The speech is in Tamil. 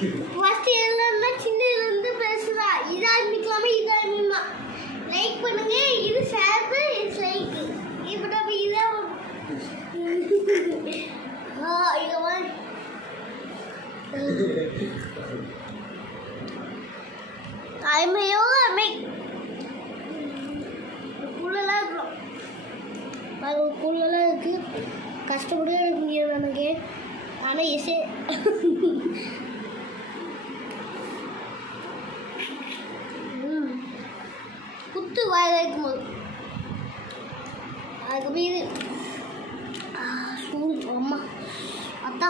ஃபர்ஸ்ட் எல்லாம் சின்னதுலேருந்து பெருசுதா. இதை ஆரம்பிக்கலாமா இதை ஆரம்பிக்கலாமா? லைக் பண்ணுங்க. இது ஷேர் இட்ஸ் லைக். இப்போ நம்ம இதை இதை வந்து ஐமையோ அமை குள்ளெல்லாம் இருக்கிறோம். அது குள்ளெல்லாம் இருக்குது. கஷ்டப்பட்டு எனக்கு முடியாது எனக்கு. ஆனால் இசை குத்து வாயில் இருக்கும்போது அதுக்கு மீது சூழ் அம்மா அத்தா